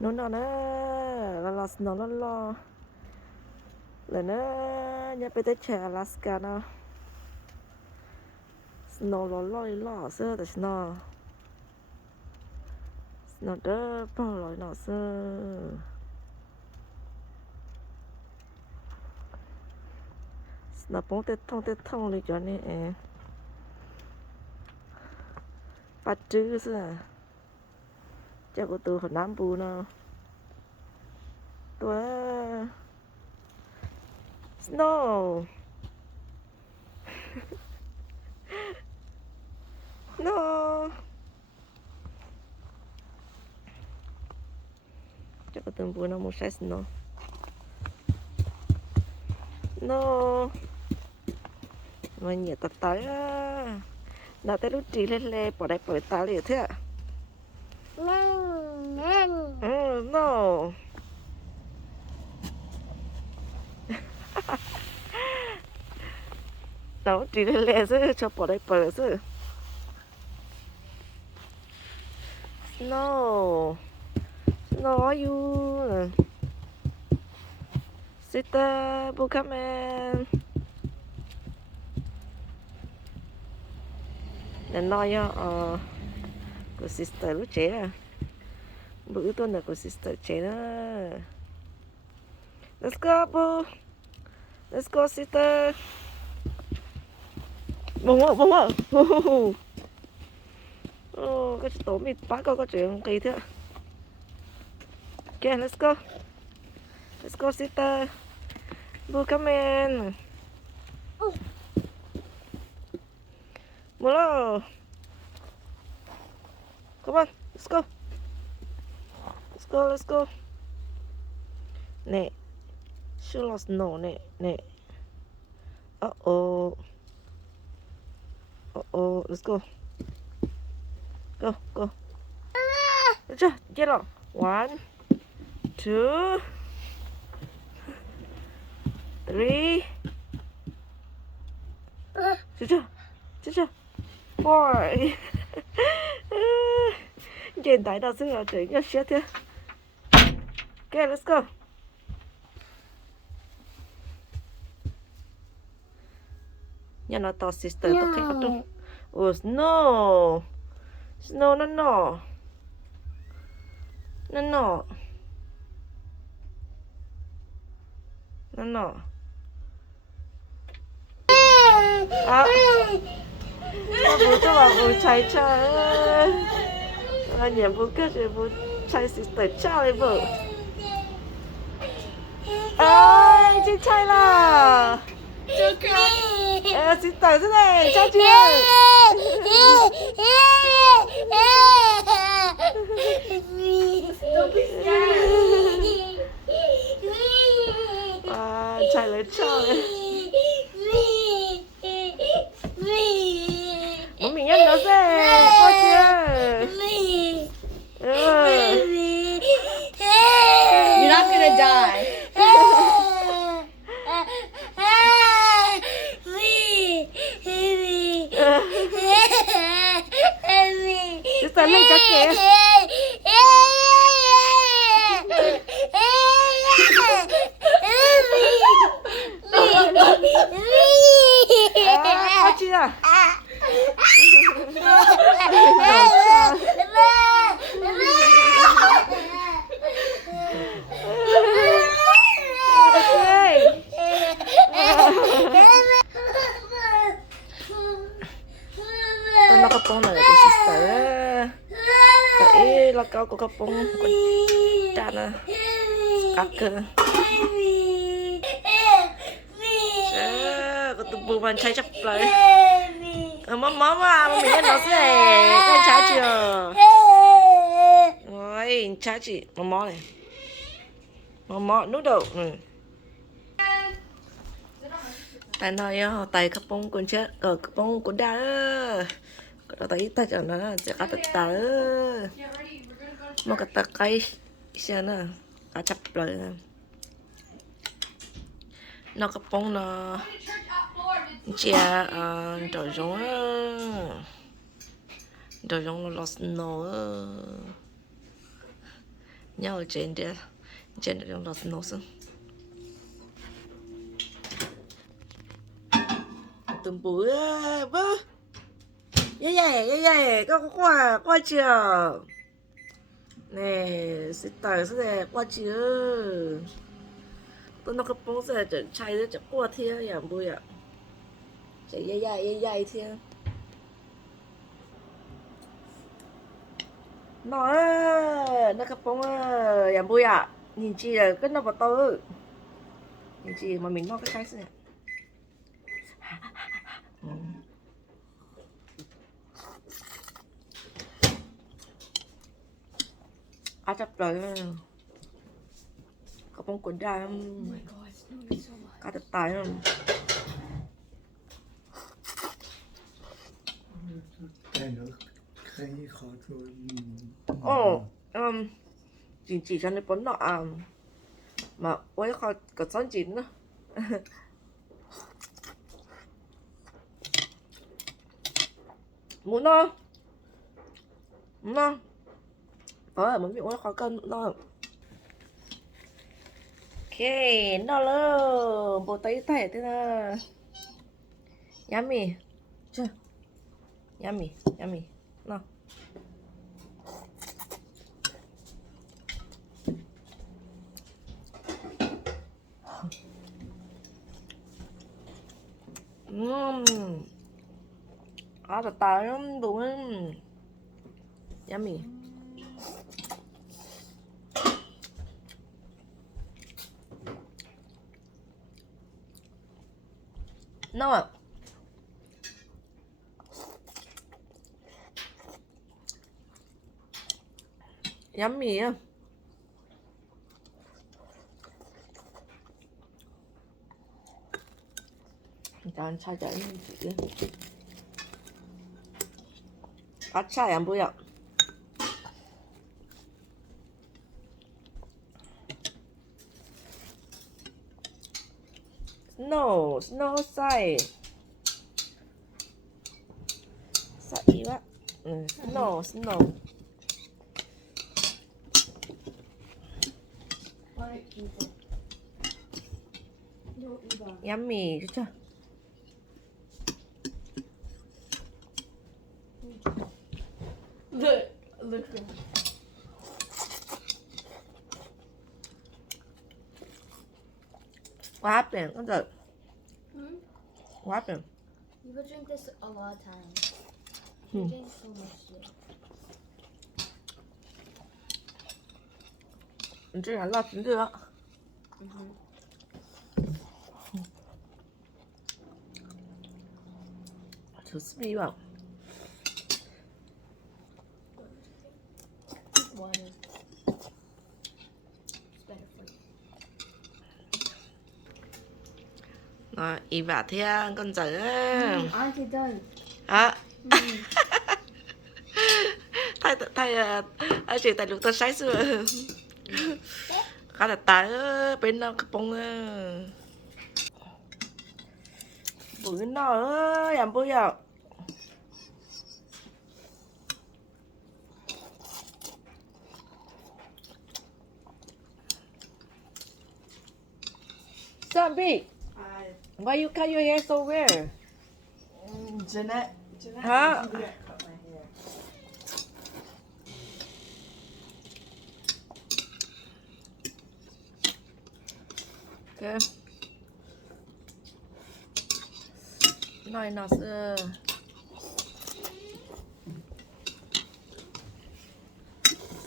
nó nè là nó lo là nó nhà bây giờ chơi Alaska nó snow lo sơแต่ snow đỡ bao rồi nó sơ snow bông tết thông đi cho nên bắt chữ sơ chắc có từ hồi Nam Bù nó tuổi snow no chắc có từ Bù nó một size snow no mà nhiệt tạt tới á nào tới lúc trí lên lê bỏ đây bỏ ta liền thế ạ no nào trí lên lê chứ cho bỏ đây bỏ chứ no no are you sister Bukaman nên nói của sister lúc trẻ à bữa tuần là của sister trẻ đó let's go boo let's go sister bông ạ cái tổ mịt bác có chuyện kỳ thế okay let's go sister boo come in Molo come on let's go nè she lost no nè uh-oh let's go chưa chết rồi 1 2 3 chưa 4 hiện tại đó sẽ là chuyện nhất chết thế okay let's go nhà nó to sister to cái đó oh no à bà bố chạy là nhiệm vụ kết rồi bố chạy sister cha lên vợ ơi chị chạy là sister thế này cha chưa chạy lấy cha lên bố mình nhắc nó ra coi chưa You're not gonna die. sister lên chắc kìa coi chưa nó có bông này là của sister tại là cao của cái bông của cha nè cắt cơ có tụi bùi bàn chay chắp lại mama mình nhận nó sẽ cái trái chưa rồi trái chị mama này mama noodle tại nơi tay cái bông con chết cái bông con đá cái tay tay cho nó sẽ cắt tạt mà cái tay xem nè cắt chắp lại nó cái bông nó chia đồ giống nó lost no nhau ở trên đường lọt nổ xuống từng bữa vơ yeah có qua chưa nè sẽ này qua chưa tôi nó cái bông sẽ chạy đấy chạy qua thiênอย่างbữa à chạy yeah thiên nó cái bôngอย่างbữa à nhìn chị là cái nó vào tôi nhìn chị mà mình nó cái này chắc rồi có bông cuốn ra cá tập tài không cái nó cái khó rồi chỉ cho nên bún nọ mà ôi khó có son chín nữa muốn không có ở muốn bị ôi khó cân nó ok nó luôn bộ tay thế là yummy chưa yummy nó thật tài lắm đúng không yummy no yummy á 일단 찾아 있는지 아차이 안 보여 snow 사이 와 snow yummy 좋죠 Look. What happened? What's up? What happened? You would drink this a lot of times. You drink so much shit. 이제 잘라준대요. 좋습니다. Water. It's better for you. 이 마트야 con dở Auntie done. á thay chị tại lúc tôi sáng xưa khá là tái bên nó cái bông bữa nó làm bữa giờ Zombie, why you cut your hair so weird? Jeanette Huh? cut my hair. Okay. Này nó sẽ